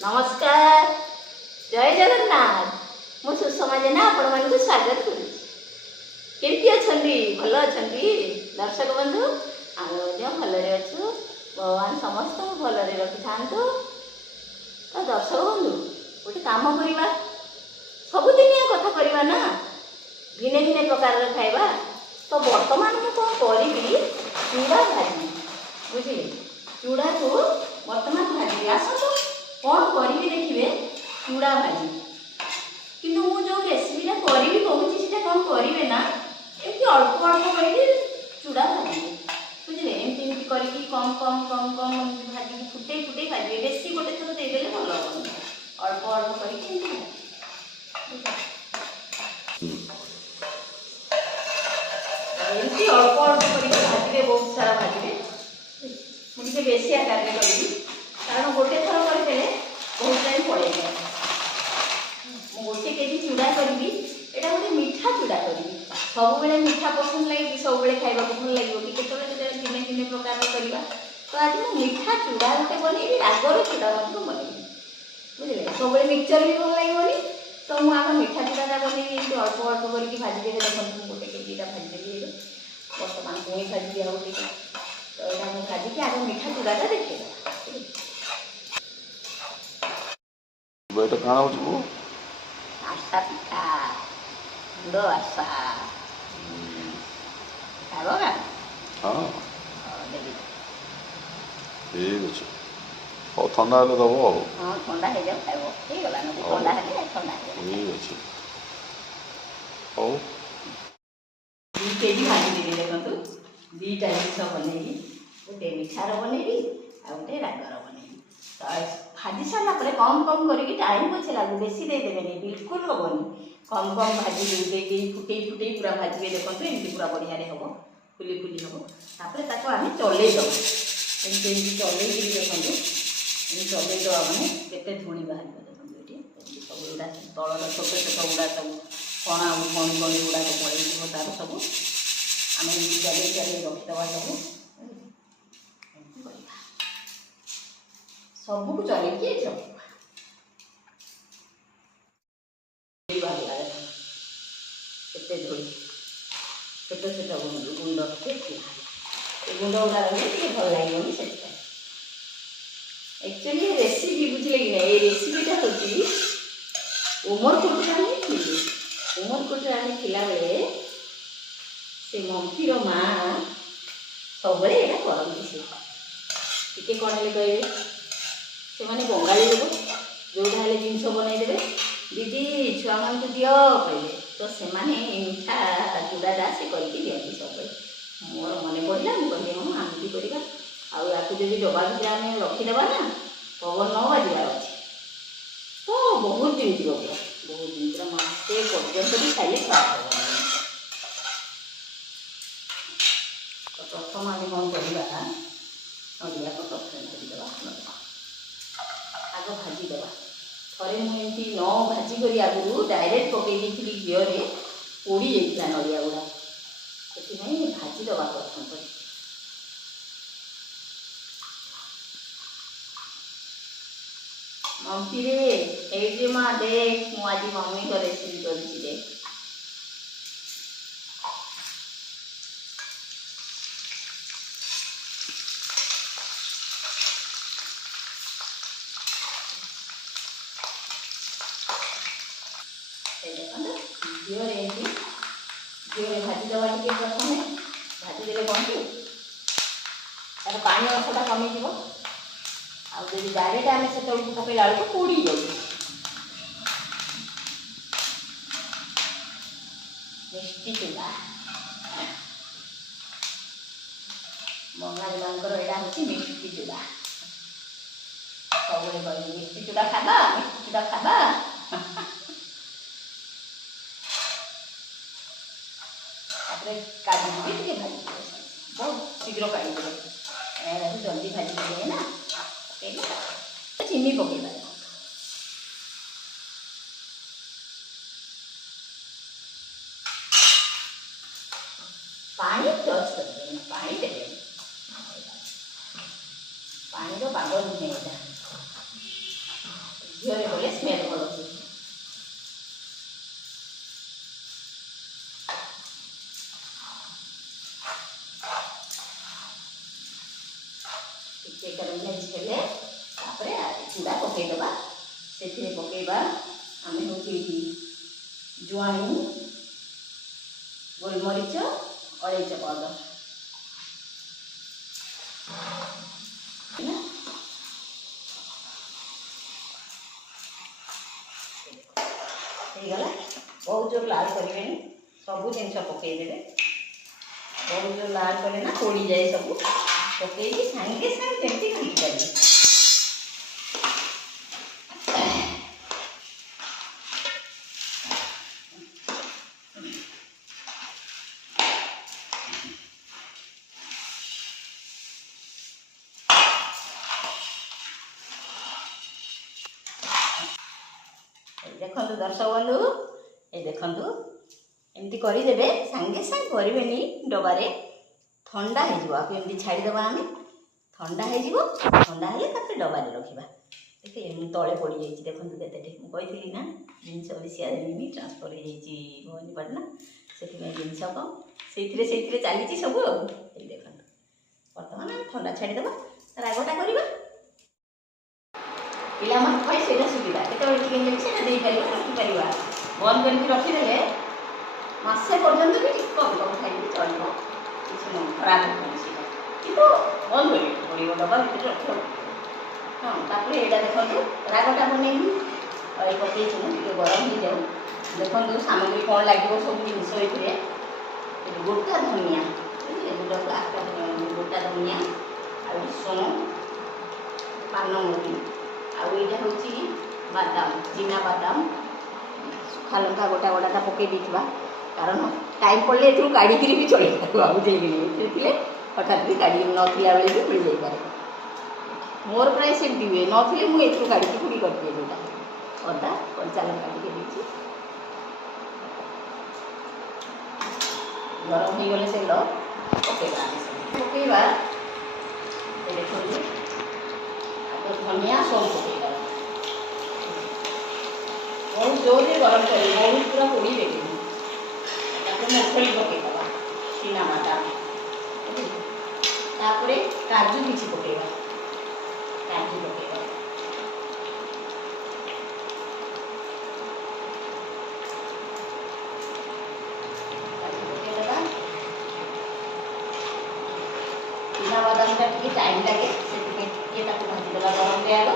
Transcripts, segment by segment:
नमस्कार जय जगन्नाथ मु सुषमा जेना आपण मान स्वागत करुँ केमती अच्छा भल अच्छा दर्शक बंधु आम भलरे अच्छु भगवान समस्त भलरे रखि था। तो दर्शक बंधु गोटे काम करवा सबुदिनिया कथा करवा ना भिने भिने प्रकार खाइबा। तो वर्तमान मुझे कौन करी चूड़ा भाजी बुझे चूड़ा को वर्तमान भाजी आसतु कौन करी देखिए चूड़ा भाजी किंतु मु जो रेसिपीटा करी कहूँ सीटा कौन करेंगे ना एमती अल्प अल्प कर चूड़ा भाजी बुझे एमती करके कम कम कम कम भाजी फुटे फुटे भाजी बेसी गोटे थर देदेले भल हम अल्प अल्प करके एमती अल्प अल्प कर भाजी बहुत सारा भाजी मुझे बेसी आकार में करी कारण गोटे थर करदे बहुत टाइम पड़े गोटे केजी चूड़ा करी एटा गोटे मीठा चूड़ा करी सब बेले मीठा पसंद लगे सब बेले खाइबा भल लगे कि केतबेले दिने दिने प्रकार करवा। तो आज मैं मीठा चूड़ा गोटे बनैबी रागर चूड़ा बनैबी बुझे सब बेले मिक्सचर भी भल लगे तो मुझे मीठा चूड़ा बनैबी एमती अल्प अल्प करके भाजी देवे देखो गोटे केजी भाजी देवी बर्तमान पुणी भाजी दिया गोटे तो यहाँ मुझे भाजी के आगे मीठा चूड़ाटा देखिए बेटा खाना हो आशा पिठा गुड़ आशा खाइब का हाँ देवी ठीक अच्छे और ठंडा हेल्ले दब हाँ ठंडा हो जाओ खाइब ठीक गला ठंडा हेल्ले ठंडा ठीक अच्छे हो 2 केजी भाजी देवी देखो 2टा जिस बनैबी गोटे मिठार बनैबी आ गोटे रागर बनैबी। तो भाजी सारा कम कम करके टाइम पछे लागू बेसी देदेवे बिल्कुल हेनी कम कम भाजी देके फुटे फुटे पूरा भाजी देखो एमती पूरा बढ़िया हम फुली फुली हम तापर ताको आम चलई दब एमती चलई देखो चलई दवा मैंने केते धूली बाहर देखो ये सब गुड़ा तलर छोट छोट गुड़ा सब कणा कणी कणी गुड़ा पड़े तार सब आम चलई चलई रखीदवा सब सबको चलैकी केते धोई छोट छोट गुंड गुंड गुड़ा रही भल लगे से एक्चुअली रेसिपी बुझे कि नहीं रेसिपीटा हूँ उमरकोट उमरकोट आम थिला बेले से मंकीर माँ सब यहाँ करती टे कौन है कहे से मैंने बंगाली लोग जोड़ा हेल्ले जिनस बनईदे दीदी छुआ मान दिय कहे तो से मीठा चूड़ाटा से करके दिखती सब मोर मन पड़ा मुझे हाँ आमती करवा आपको जब डबा भितर आम रखीदे ना पवन न बाजार अच्छे तो बहुत दिन बहुत दिन मसे पर्यटन भी खाइले खराब तो प्रथम आम कौन करवा नड़िया को तरकारी करदेवा आग भाजीदेवा थे मुझे न भाजी कर आगु डायरेक्ट पकई थी घीरे पोड़ी जाता नड़िया गुड़ा से भाजीदेवा प्रथम कर मम्मी रे माँ देख मुझे मम्मी को रेसिपी कर घीरे घीरे भाजीदेवा टे प्रथम भाजीदे कौन कि तार पानी अंशटा कमिज आदि डायरेक्ट आम से पकड़ा बेलू पोड़ी जाए मिष्टी चूड़ा बंगाली मानकर यहाँ हूँ मिष्टी चूड़ा सब कह मिष्टी चूड़ा खाबा मिष्टी चूड़ा खाबा काजू भी टे भाजी बहुत शीघ्र काढ़ी जल्दी भाजी देवे ना चीनी पकेबा पानी टच कर पानी देवे ପାଗ ନୁହେଁ ଏଇଟା। ଘିଅରେ କଲେ ସ୍ମେଲ୍ ଭଲ ହୁଏ। ଟିକେ ଭାଜି ହେଲେ ତାପରେ ଚୁଡ଼ା ପକାଇଦେବା। ସେଥିରେ ପକାଇବା ଆମେ ହେଉଛି ଜୁଆଣି, ଗୋଲମରିଚ, ଅଳେଇଚ ପାଉଡ଼ର ହେଇଗଲା। ବହୁତ ଜୋର ଲାଲ କରିବେନି, ସବୁ ଜିନିଷ ପକାଇଦେବେ। ବହୁତ ଜୋର ଲାଲ କଲେ ନା ପୋଡ଼ିଯାଏ ସବୁ। ପକାଇକି ସାଙ୍ଗେ ସାଙ୍ଗେ କେମିତି ଘାଣ୍ଟି ପାରିବେ। ଦେଖନ୍ତୁ ଦର୍ଶକ ବନ୍ଧୁ, ଏ ଦେଖନ୍ତୁ ଏମିତି କରିଦେବେ। ସାଙ୍ଗେ ସାଙ୍ଗେ କରିବେନି ଡବାରେ, ଥଣ୍ଡା ହେଇଯିବ। ଆକୁ ଏମିତି ଛାଡ଼ିଦେବା ଆମେ, ଥଣ୍ଡା ହେଇଯିବ। ଥଣ୍ଡା ହେଲେ ତାପରେ ଡବାରେ ରଖିବା। ଦେଖିଲେ ମୁଁ ତଳେ ପଡ଼ିଯାଇଛି ଦେଖନ୍ତୁ କେତେଟେ। ମୁଁ କହିଥିଲି ନା ଜିନିଷ ବେଶୀ ଆଣିନି, ଟ୍ରାନ୍ସଫର୍ ହେଇଯାଇଛି ଭବାନୀପାଟଣା, ସେଥିପାଇଁ ଜିନିଷ କମ୍। ସେଇଥିରେ ଚାଲିଛି ସବୁ ଆଉ। ଏଇ ଦେଖନ୍ତୁ ବର୍ତ୍ତମାନ ଆମେ ଥଣ୍ଡା ଛାଡ଼ିଦେବା, ରାଗଟା କରିବା। ପିଲାମାନଙ୍କ ପାଇଁ ସେଇଟା ସୁବିଧା। କେତେବେଳେ ଟିକେ ନେବି ସେଇଟା ଦେଇପାରିବା, ରଖିପାରିବା। ବନ୍ଦ କରିକି ରଖିଦେଲେ ମାସେ ପର୍ଯ୍ୟନ୍ତ ବି ଟିକେ କମ୍ ଖାଇକି ଚଳିବ, କିଛି ନାହିଁ, ଖରାପ ହେବନି ସେଇଟା। କିନ୍ତୁ ବନ୍ଦ କରିବାକୁ ପଡ଼ିବ, ଡବା ଭିତରେ ରଖିବାକୁ। ହଁ, ତାପରେ ଏଇଟା ଦେଖନ୍ତୁ ରାଗଟା ବନେଇବି। ଏଇ ପକେଇଛୁ ଟିକେ ଗରମ ହେଇଯାଉ। ଦେଖନ୍ତୁ ସାମଗ୍ରୀ କ'ଣ ଲାଗିବ ସବୁ ଜିନିଷ ଏଥିରେ। ଗୋଟା ଧନିଆ, ବୁଝିଲେ, ଗୋଟା ଧନିଆ, ଆଉ ରସୁଣ, ପାନମଧୁରୀ, ଆଉ ଏଇଟା ହେଉଛି ବାଦାମ, ଚିନା ବାଦାମ, ଶୁଖା ଲଙ୍କା ଗୋଟା ଗୋଟାଟା ପକାଇ ଦେଇଥିବା। କାରଣ ଟାଇମ୍ ପଡ଼ିଲେ ଏଥିରୁ କାଢ଼ିକିରି ବି ଚଳିପାରିବ। ଆଉ ବୁଝିଲେ, ଏଥିରେ ଥିଲେ ହଠାତ୍ ବି କାଢ଼ି ନଥିଲା ବେଳେ ବି ମିଳିଯାଇପାରେ। ମୋର ପ୍ରାୟ ସେମିତି ହୁଏ, ନଥିଲେ ମୁଁ ଏଥିରୁ କାଢ଼ିକି ପୁଡ଼ି କରିଦିଏ। ଯେଉଁଟା ଅଦା, କଞ୍ଚା ଲଙ୍କା ଟିକେ ଦେଇଛି। ଗରମ ହେଇଗଲେ ତେଲ ପକାଇବା। ପକାଇବା ଦେଖନ୍ତୁ ଧନିଆ ସବୁ ପକାଇବା। ବହୁତ ଜୋରରେ ଗରମ କରିବେ, ବହୁତ ପୁରା ପୋଡ଼ି ଦେବେନି। ତାପରେ ମୁଗଫଳି ପକାଇଦେବା, ଚିନା ବାଦାମ, ତାପରେ କାଜୁ କିଛି ପକାଇବା। କାଜୁ ପକାଇବା, ଚିନା ବାଦାମଟା ଟିକେ ଟାଇମ୍ ଲାଗେ, ସେଥିପାଇଁ ଟିକେ ତାକୁ ଭାଜିଦେବା ଗରମରେ ଆଗ।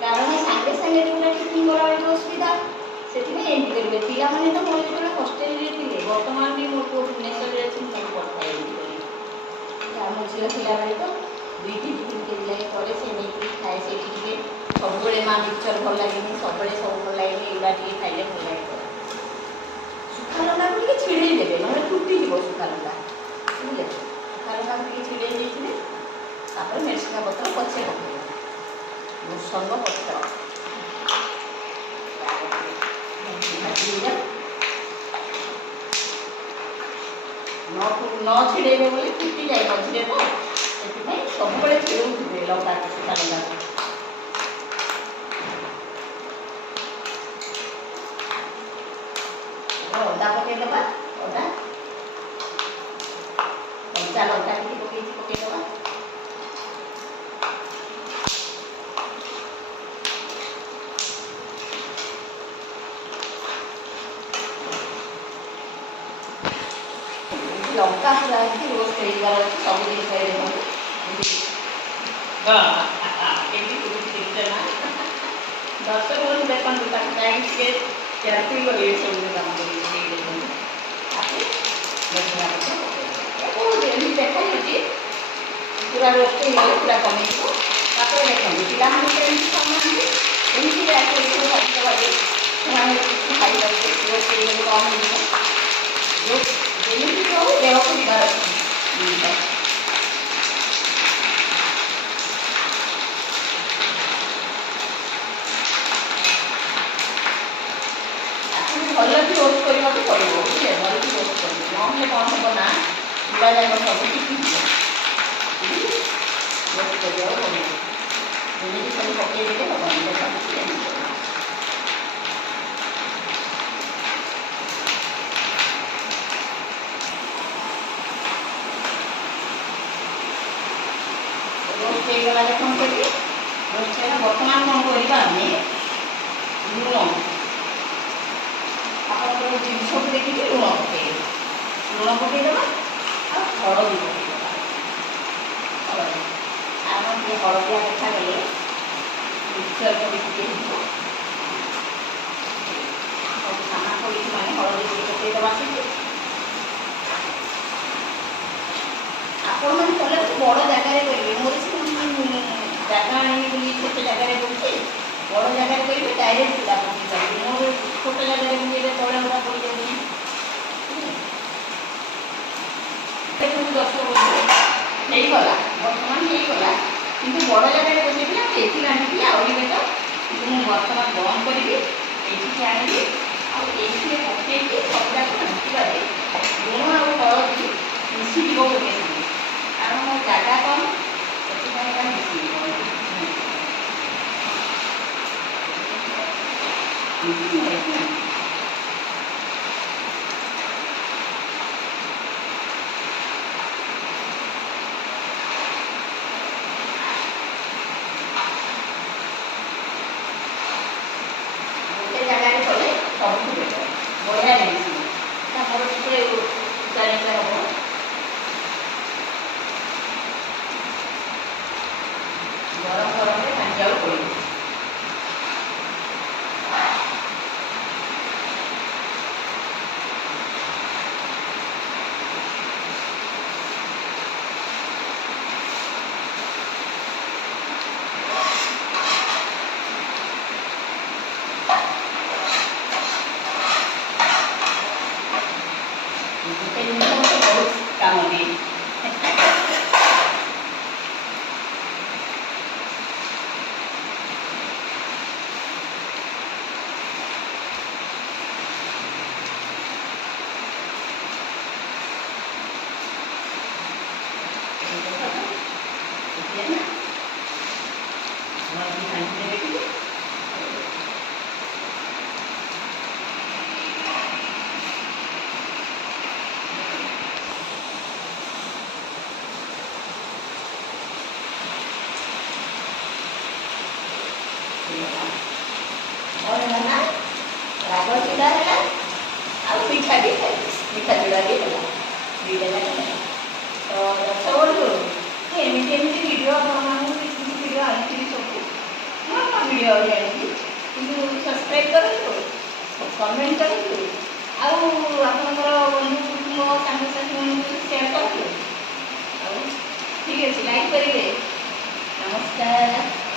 କାରଣ ସାଙ୍ଗେ ସାଙ୍ଗେ ଯେଉଁଟା ଟିଫିନ୍ ଗଲାବେଳକୁ ଅସୁବିଧା, ସେଥିପାଇଁ ଏମିତି କରିବେ। ପିଲାମାନେ ତ ମୋର ଯେତେବେଳେ ହଷ୍ଟେଲରେ ଥିଲେ, ବର୍ତ୍ତମାନ ବି ମୋ ପୁଅ ଭୁବନେଶ୍ୱରରେ ଅଛି, ମୁଁ ତାକୁ ପଠାଏ ଏମିତି କରି। ଆମ ଝିଅ ଥିଲାବେଳେ ତ 2-3 କେଜି ଲାଗେ ପରେ ସେ ନେଇକି ଖାଏ। ସେଇଠି ଟିକେ ସବୁବେଳେ ମା ମିକ୍ସଚର୍ ଭଲ ଲାଗେନି, ସବୁବେଳେ ସବୁ ଭଲ ଲାଗେନି, ଏଗୁଡ଼ା ଟିକେ ଖାଇଲେ ଭଲ ଲାଗେ। ଶୁଖା ଲଙ୍କାକୁ ଟିକେ ଛିଡ଼େଇ ଦେବେ, ନହେଲେ ଫୁଟିଯିବ ଶୁଖା ଲଙ୍କା, ବୁଝିଲେ। ଶୁଖା ଲଙ୍କାକୁ ଟିକେ ଛିଡ଼େଇ ଦେଇଥିବେ। ତାପରେ ମେରସୁଙ୍ଗା ପତ୍ର ପଛେ ପକାଇବେ, ଭୃସଙ୍ଗ ପତ୍ର ନ ଛିଡ଼େଇବେ ବୋଲି ଫୁଟିଯାଏ ମଝିରେ, ତ ସେଥିପାଇଁ ସବୁବେଳେ ଛିଡ଼ଉଥିବେ ଲଙ୍କାକୁ, ଶୁଖା ଲଙ୍କାକୁ। ଅଦା ପକାଇଦେବା, ଅଦା, କଞ୍ଚା ଲଙ୍କା ଟିକେ ପକାଇଛି, ପକାଇଦେବା। ଲଙ୍କା ପୁରା ଏମିତି ରୋଷ୍ଟ ହେଇଯିବାର ଅଛି, ସବୁ ଜିନିଷ ଦେଖନ୍ତୁ। କେମିତି କରୁଛି ଦେଖିଛ ନା? ଦର୍ଶକ ବନ୍ଧୁ ଦେଖନ୍ତୁ, ତାକୁ କାହିଁକି ଟିକେ କେୟାରଫୁଲ୍ କରିବେ ସବୁ କାମ କରିବେ। ଦେଖନ୍ତୁ ତାକୁ ମେସିନା ପତ୍ର ପକାଇବେ। ଏମିତି ଦେଖାଯାଉଛି ପୁରା ରୋଷ୍ଟ ହେଇଗଲେ ପୁରା କମେଇଯିବ। ତାପରେ ଦେଖନ୍ତୁ ପିଲାମାନେ ତ ଏମିତି ଖାଉନାହାନ୍ତି, ଏମିତି ଏସବୁ ଖାଦ୍ୟ ଯେ ସେମାନେ କିଛି ଖାଇପାରିବେ, ରୋଷ୍ଟ ହେଇଗଲେ କମ୍ ହେଇଯିବ। ଯେମିତି ହଉ ଦେହକୁ ଯିବାର ଅଛି। ଭଲକି ରୋଷ୍ଟ କରିବାକୁ ପଡ଼ିବ, ବୁଝିଲେ, ଭଲକି ରୋଷ୍ଟ କରିବ। ନହେଲେ କ'ଣ ହେବ ନା ପିଲା ଯାକ ସବୁ ଶିଖିଯିବ। ବେଶୀ କରିବାକୁ ପଡ଼ିବ। ଏମିତି ସବୁ ପକେଇଦେଲେ ହବନି। ଦେଖନ୍ତୁ କେମିତି ହବ। ରୋଷ୍ଟ ହେଇଗଲା ଦେଖନ୍ତୁ ଏଠି। ରୋଷ୍ଟ ହେଇଗଲା। ବର୍ତ୍ତମାନ କ'ଣ କରିବା ଆମେ ଲୁଣ ଆପଣଙ୍କର ଜିନିଷକୁ ଦେଖିକି ଲୁଣ ପକେଇବେ। ଲୁଣ ପକେଇଦେବା ଆଉ ହଳଦୀ ପକେଇଦେବା। ହଳଦୀ ଆପଣ ଟିକେ ହଳଦିଆ ଦେଖାଗଲେ ମିକ୍ସଚର ପଡ଼ି ଟିକେ ହେଇଯିବ। ସବୁ ସାମାନ ପଡ଼ିଛି ମାନେ ହଳଦୀ ଟିକେ ପକେଇଦେବା ସେଠି। ଆପଣମାନେ କଲେ ଗୋଟେ ବଡ଼ ଜାଗାରେ କରିବେ। ମୋର ସେମିତି ଜାଗା ଆଣିବି ବୋଲି ଗୋଟେ ଜାଗାରେ କରୁଛି। ବଡ଼ ଜାଗାରେ କରିବେ ଡାଇରେକ୍ଟ ଚୁଡ଼ା ପକେଇ ପାରିବେ। ମୋର ଛୋଟ ଜାଗାରେ ମୁଁ ଏବେ ତଳେ ଗୁଡ଼ା ପଡ଼ିଯାଉଛି। ଦେଖନ୍ତୁ ଦର୍ଶକ ହେଇଗଲା, ବର୍ତ୍ତମାନ ହେଇଗଲା। କିନ୍ତୁ ବଡ଼ ଜାଗାରେ ବସେଇଥିଲେ ଆଉ ଏଇଠି ରାନ୍ଧିଥିଲେ ଆହୁରି ବେଟର। କିନ୍ତୁ ମୁଁ ବର୍ତ୍ତମାନ ବନ୍ଦ କରିବି, ଏଇଠିକି ଆଣିବି ଆଉ ଏଇଥିରେ ପକେଇକି ସବୁଯାକ ରାନ୍ଧିବାରେ ଲୁଣ ଆଉ ହଳଦୀ ମିଶିଯିବ ଗୋଟେ ସାଙ୍ଗେ। କାରଣ ମୋ ଜାଗା କମ୍, ସେଥିପାଇଁ ଏଇଟା ମିଶିଯିବ। ଗୋଟେ ଜାଗାରେ କଲେ ସବୁଠୁ ବେଟର, ବଢ଼ିଆ ଲାଗିବ। ଆମର ଟିକେ ଚାରିଟା ହବ। ଗରମ ଗରମରେ ଭାଜିବାକୁ ପଡ଼ିବ। ଗୋଟେ ଜିନିଷ ମୋତେ ବହୁତ କାମ ଦିଏ। और ना राग चूड़ा है और मीठा भी है। मीठा चूड़ा भी है दुईटा जाक तो दर्शक बंधु एमती एमती भिड भिड आनी सब नुआ नुआ भिड आनी सब्सक्राइब करूँ, कमेंट करूँ आपंकर बंधु कुटुंब सांगसाथी मन सेयार करूँ। ठीक है, लाइक करेंगे। नमस्कार।